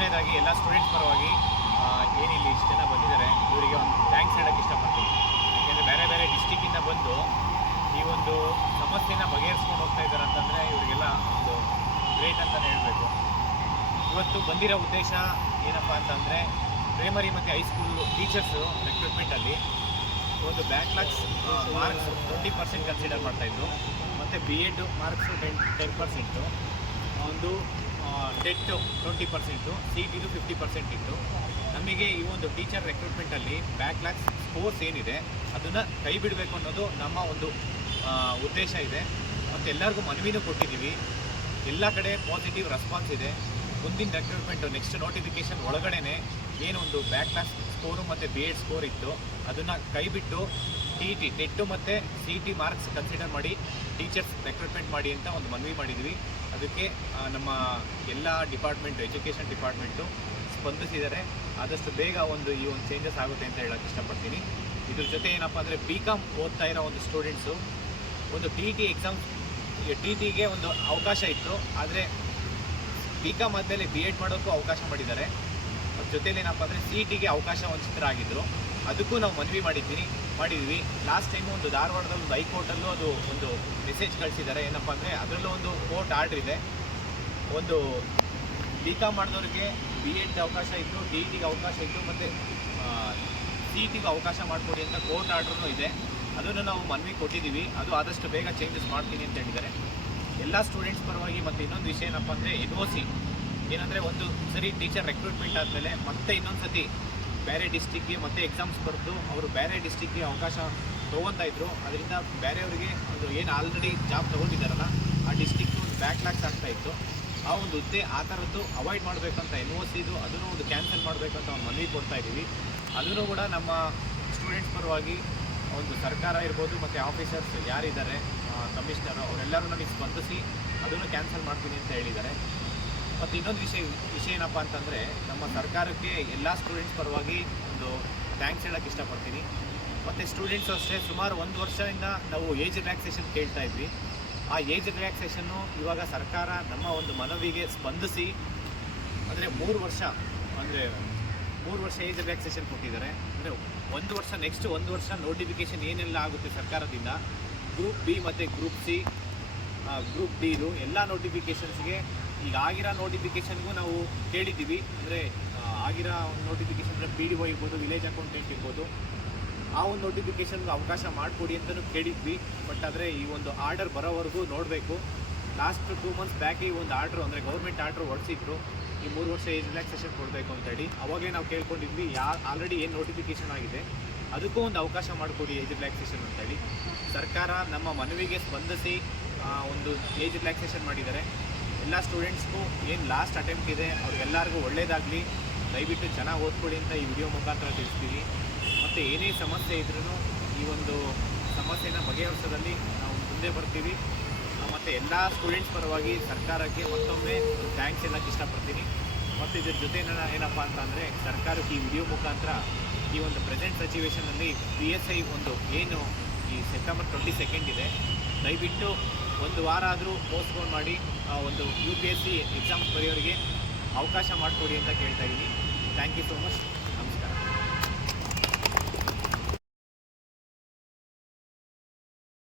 ಮೊದಲನೇದಾಗಿ ಎಲ್ಲ ಸ್ಟೂಡೆಂಟ್ಸ್ ಪರವಾಗಿ ಏನಿಲ್ಲ ಇಷ್ಟು ಜನ ಬಂದಿದ್ದಾರೆ ಇವರಿಗೆ ಒಂದು ಥ್ಯಾಂಕ್ಸ್ ಹೇಳೋಕ್ಕೆ ಇಷ್ಟಪಡ್ತೀನಿ. ಯಾಕೆಂದರೆ ಬೇರೆ ಬೇರೆ ಡಿಸ್ಟಿಕ್ಕಿಂದ ಬಂದು ಈ ಒಂದು ಸಮಸ್ಯೆನ ಬಗೆಹರಿಸ್ಕೊಂಡು ಹೋಗ್ತಾ ಇದ್ದಾರೆ ಅಂತಂದರೆ ಇವರಿಗೆಲ್ಲ ಒಂದು ಗ್ರೇಟ್ ಅಂತಲೇ ಹೇಳಬೇಕು. ಇವತ್ತು ಬಂದಿರೋ ಉದ್ದೇಶ ಏನಪ್ಪ ಅಂತಂದರೆ ಪ್ರೈಮರಿ ಮತ್ತು ಹೈಸ್ಕೂಲ್ ಟೀಚರ್ಸು ರಿಕ್ರೂಟ್ಮೆಂಟಲ್ಲಿ ಒಂದು ಬ್ಯಾಕ್ಲಾಗ್ಸ್ ಮಾರ್ಕ್ಸ್ 20% ಕನ್ಸಿಡರ್ ಮಾಡ್ತಾಯಿದ್ರು. ಮತ್ತು BEd ಮಾರ್ಕ್ಸು 10%, ಒಂದು ಟೆಟ್ಟು 20%, CETದು 50% ಇತ್ತು. ನಮಗೆ ಈ ಒಂದು ಟೀಚರ್ ರಿಕ್ರೂಟ್ಮೆಂಟಲ್ಲಿ ಬ್ಯಾಕ್ಲಾಗ್ಸ್ ಸ್ಕೋರ್ಸ್ ಏನಿದೆ ಅದನ್ನು ಕೈ ಬಿಡಬೇಕು ಅನ್ನೋದು ನಮ್ಮ ಒಂದು ಉದ್ದೇಶ ಇದೆ. ಮತ್ತು ಎಲ್ಲರಿಗೂ ಮನವಿನೂ ಕೊಟ್ಟಿದ್ದೀವಿ. ಎಲ್ಲ ಕಡೆ ಪಾಸಿಟಿವ್ ರೆಸ್ಪಾನ್ಸ್ ಇದೆ. ಮುಂದಿನ ರಿಕ್ರೂಟ್ಮೆಂಟು ನೆಕ್ಸ್ಟ್ ನೋಟಿಫಿಕೇಷನ್ ಒಳಗಡೆ ಏನೊಂದು ಬ್ಯಾಕ್ಲಾಗ್ಸ್ ಸ್ಕೋರು ಮತ್ತು BEd ಸ್ಕೋರ್ ಇತ್ತು ಅದನ್ನು ಕೈಬಿಟ್ಟು ಟೆಟ್ಟು ಮತ್ತು CET ಮಾರ್ಕ್ಸ್ ಕನ್ಸಿಡರ್ ಮಾಡಿ ಟೀಚರ್ಸ್ ರಿಕ್ರೂಟ್ಮೆಂಟ್ ಮಾಡಿ ಅಂತ ಒಂದು ಮನವಿ ಮಾಡಿದ್ವಿ. ಅದಕ್ಕೆ ನಮ್ಮ ಎಲ್ಲ ಡಿಪಾರ್ಟ್ಮೆಂಟು ಎಜುಕೇಷನ್ ಡಿಪಾರ್ಟ್ಮೆಂಟು ಸ್ಪಂದಿಸಿದ್ದಾರೆ. ಆದಷ್ಟು ಬೇಗ ಈ ಒಂದು ಚೇಂಜಸ್ ಆಗುತ್ತೆ ಅಂತ ಹೇಳೋಕ್ಕೆ ಇಷ್ಟಪಡ್ತೀನಿ. ಇದ್ರ ಜೊತೆ ಏನಪ್ಪ ಅಂದರೆ BCom ಓದ್ತಾ ಇರೋ ಒಂದು ಸ್ಟೂಡೆಂಟ್ಸು ಒಂದು TET ಎಕ್ಸಾಮ್ TETಗೆ ಒಂದು ಅವಕಾಶ ಇತ್ತು. ಆದರೆ BCom ಆದಮೇಲೆ BEd ಮಾಡೋಕ್ಕೂ ಅವಕಾಶ ಮಾಡಿದ್ದಾರೆ. ಅದ್ರ ಜೊತೆಲಿ ಏನಪ್ಪ ಅಂದರೆ CETಗೆ ಅವಕಾಶ ವಂಚಿತರಾಗಿದ್ದರು. ಅದಕ್ಕೂ ನಾವು ಮನವಿ ಮಾಡಿದ್ವಿ. ಲಾಸ್ಟ್ ಟೈಮು ಒಂದು ಧಾರವಾಡದಲ್ಲಿ ಒಂದು ಹೈಕೋರ್ಟಲ್ಲೂ ಅದು ಒಂದು ಮೆಸೇಜ್ ಕಳಿಸಿದ್ದಾರೆ. ಏನಪ್ಪ ಅಂದರೆ ಅದರಲ್ಲೂ ಒಂದು ಕೋರ್ಟ್ ಆರ್ಡ್ರ್ ಇದೆ. ಒಂದು BCom ಮಾಡಿದವ್ರಿಗೆ BEd ಅವಕಾಶ ಇತ್ತು, TETಗೆ ಅವಕಾಶ ಇತ್ತು, ಮತ್ತು CETಗೆ ಅವಕಾಶ ಮಾಡಿಕೊಡಿ ಅಂತ ಕೋರ್ಟ್ ಆರ್ಡ್ರೂ ಇದೆ. ಅದನ್ನು ನಾವು ಮನವಿ ಕೊಟ್ಟಿದ್ದೀವಿ. ಅದು ಆದಷ್ಟು ಬೇಗ ಚೇಂಜಸ್ ಮಾಡ್ತೀನಿ ಅಂತ ಹೇಳಿದ್ದಾರೆ ಎಲ್ಲ ಸ್ಟೂಡೆಂಟ್ಸ್ ಪರವಾಗಿ. ಮತ್ತು ಇನ್ನೊಂದು ವಿಷಯ ಏನಪ್ಪ ಅಂದರೆ NOC ಏನಂದರೆ ಒಂದು ಸರಿ ಟೀಚರ್ ರಿಕ್ರೂಟ್ಮೆಂಟ್ ಆದಮೇಲೆ ಮತ್ತೆ ಇನ್ನೊಂದು ಸತಿ ಬೇರೆ ಡಿಸ್ಟಿಕ್ಗೆ ಮತ್ತೆ ಎಕ್ಸಾಮ್ಸ್ ಬರೆದು ಅವರು ಬೇರೆ ಡಿಸ್ಟಿಕ್ಗೆ ಅವಕಾಶ ತೊಗೊತಾ ಇದ್ರು. ಅದರಿಂದ ಬೇರೆಯವರಿಗೆ ಒಂದು ಏನು ಆಲ್ರೆಡಿ ಜಾಬ್ ತೊಗೊಂಡಿದ್ದಾರಲ್ಲ ಆ ಡಿಸ್ಟಿಕ್ಗೆ ಒಂದು ಬ್ಯಾಕ್ಲಾಗ್ಸ್ ಆಗ್ತಾಯಿತ್ತು. ಆ ಒಂದು ಹುದ್ದೆ ಆ ಥರದ್ದು ಅವಾಯ್ಡ್ ಮಾಡಬೇಕಂತ NOCದು ಅದನ್ನು ಒಂದು ಕ್ಯಾನ್ಸಲ್ ಮಾಡಬೇಕಂತ ಒಂದು ಮನವಿ ಕೊಡ್ತಾ ಇದ್ದೀವಿ. ಅದನ್ನು ಕೂಡ ನಮ್ಮ ಸ್ಟೂಡೆಂಟ್ಸ್ ಪರವಾಗಿ ಒಂದು ಸರ್ಕಾರ ಇರ್ಬೋದು ಮತ್ತು ಆಫೀಸರ್ಸ್ ಯಾರಿದ್ದಾರೆ ಕಮಿಷನರು ಅವರೆಲ್ಲರೂ ನಮಗೆ ಸ್ಪಂದಿಸಿ ಅದನ್ನು ಕ್ಯಾನ್ಸಲ್ ಮಾಡ್ತೀನಿ ಅಂತ ಹೇಳಿದ್ದಾರೆ. ಮತ್ತು ಇನ್ನೊಂದು ವಿಷಯ ಏನಪ್ಪ ಅಂತಂದರೆ ನಮ್ಮ ಸರ್ಕಾರಕ್ಕೆ ಎಲ್ಲ ಸ್ಟೂಡೆಂಟ್ಸ್ ಪರವಾಗಿ ಒಂದು ಥ್ಯಾಂಕ್ಸ್ ಹೇಳೋಕ್ಕೆ ಇಷ್ಟಪಡ್ತೀನಿ. ಮತ್ತು ಸ್ಟೂಡೆಂಟ್ಸು ಅಷ್ಟೇ ಸುಮಾರು 1 ವರ್ಷದಿಂದ ನಾವು ಏಜ್ ರಿಲ್ಯಾಕ್ಸೇಷನ್ ಕೇಳ್ತಾ ಇದ್ವಿ. ಆ ಏಜ್ ರಿಲ್ಯಾಕ್ಸೇಷನ್ನು ಇವಾಗ ಸರ್ಕಾರ ನಮ್ಮ ಒಂದು ಮನವಿಗೆ ಸ್ಪಂದಿಸಿ ಅಂದರೆ 3 ವರ್ಷ ಏಜ್ ರಿಲ್ಯಾಕ್ಸೇಷನ್ ಕೊಟ್ಟಿದ್ದಾರೆ. ಅಂದರೆ 1 ವರ್ಷ ನೆಕ್ಸ್ಟ್ 1 ವರ್ಷ ನೋಟಿಫಿಕೇಷನ್ ಏನೆಲ್ಲ ಆಗುತ್ತೆ ಸರ್ಕಾರದಿಂದ ಗ್ರೂಪ್ B ಮತ್ತು ಗ್ರೂಪ್ C ಗ್ರೂಪ್ Dದು ಎಲ್ಲ ನೋಟಿಫಿಕೇಷನ್ಸ್ಗೆ ಈಗ ಆಗಿರೋ ನೋಟಿಫಿಕೇಷನ್ಗೂ ನಾವು ಕೇಳಿದ್ದೀವಿ. ಅಂದರೆ ಆಗಿರೋ ನೋಟಿಫಿಕೇಷನ್ ಅಂದರೆ PDO ಇರ್ಬೋದು, ವಿಲೇಜ್ ಅಕೌಂಟೆಂಟ್ ಇರ್ಬೋದು, ಆ ಒಂದು ನೋಟಿಫಿಕೇಷನ್ಗೆ ಅವಕಾಶ ಮಾಡಿಕೊಡಿ ಅಂತಲೂ ಕೇಳಿದ್ವಿ. ಬಟ್ ಆದರೆ ಈ ಒಂದು ಆರ್ಡರ್ ಬರೋವರೆಗೂ ನೋಡಬೇಕು. ಲಾಸ್ಟ್ 2 ಮಂತ್ಸ್ ಬ್ಯಾಕ್ ಈ ಒಂದು ಆರ್ಡ್ರು ಅಂದರೆ ಗೌರ್ಮೆಂಟ್ ಆರ್ಡ್ರು ಹೊರಡಿಸಿದ್ರು ಈ 3 ವರ್ಷ ಏಜ್ ರಿಲ್ಯಾಕ್ಸೇಷನ್ ಕೊಡಬೇಕು ಅಂತೇಳಿ. ಅವಾಗಲೇ ನಾವು ಕೇಳ್ಕೊಂಡಿದ್ವಿ ಆಲ್ರೆಡಿ ಏನು ನೋಟಿಫಿಕೇಷನ್ ಆಗಿದೆ ಅದಕ್ಕೂ ಒಂದು ಅವಕಾಶ ಮಾಡಿಕೊಡಿ ಏಜ್ ರಿಲ್ಯಾಕ್ಸೇಷನ್ ಅಂತೇಳಿ. ಸರ್ಕಾರ ನಮ್ಮ ಮನವಿಗೆ ಸ್ಪಂದಿಸಿ ಒಂದು ಏಜ್ ರಿಲ್ಯಾಕ್ಸೇಷನ್ ಮಾಡಿದ್ದಾರೆ. ಎಲ್ಲ ಸ್ಟೂಡೆಂಟ್ಸ್ಗೂ ಏನು ಲಾಸ್ಟ್ ಅಟೆಂಪ್ಟ್ ಇದೆ ಅವ್ರಿಗೆಲ್ಲರಿಗೂ ಒಳ್ಳೆಯದಾಗಲಿ. ದಯವಿಟ್ಟು ಚೆನ್ನಾಗಿ ಓದ್ಕೊಳ್ಳಿ ಅಂತ ಈ ವಿಡಿಯೋ ಮುಖಾಂತರ ತಿಳಿಸ್ತೀವಿ. ಮತ್ತು ಏನೇ ಸಮಸ್ಯೆ ಇದ್ರೂ ಈ ಒಂದು ಸಮಸ್ಯೆನ ಬಗೆಹರಿಸೋದಲ್ಲಿ ನಾವು ಮುಂದೆ ಬರ್ತೀವಿ. ಮತ್ತು ಎಲ್ಲ ಸ್ಟೂಡೆಂಟ್ಸ್ ಪರವಾಗಿ ಸರ್ಕಾರಕ್ಕೆ ಮತ್ತೊಮ್ಮೆ ಥ್ಯಾಂಕ್ಸ್ ಹೇಳೋಕ್ಕೆ ಇಷ್ಟಪಡ್ತೀನಿ. ಮತ್ತು ಇದ್ರ ಜೊತೆ ಏನಪ್ಪ ಅಂತಂದರೆ ಸರ್ಕಾರಕ್ಕೆ ಈ ವಿಡಿಯೋ ಮುಖಾಂತರ ಈ ಒಂದು ಪ್ರೆಸೆಂಟ್ ಸಿಚುವೇಷನಲ್ಲಿ PSI ಒಂದು ಏನು ಈ ಸೆಪ್ಟೆಂಬರ್ 22 ಇದೆ ದಯವಿಟ್ಟು 1 ವಾರ ಆದರೂ ಪೋಸ್ಟ್ಪೋನ್ ಮಾಡಿ ಒಂದು UPSC ಎಕ್ಸಾಮ್ಸ್ ಬರೆಯೋರಿಗೆ ಅವಕಾಶ ಮಾಡಿಕೊಡಿ ಅಂತ ಕೇಳ್ತಾ ಇದ್ದೀನಿ. Thank you so much.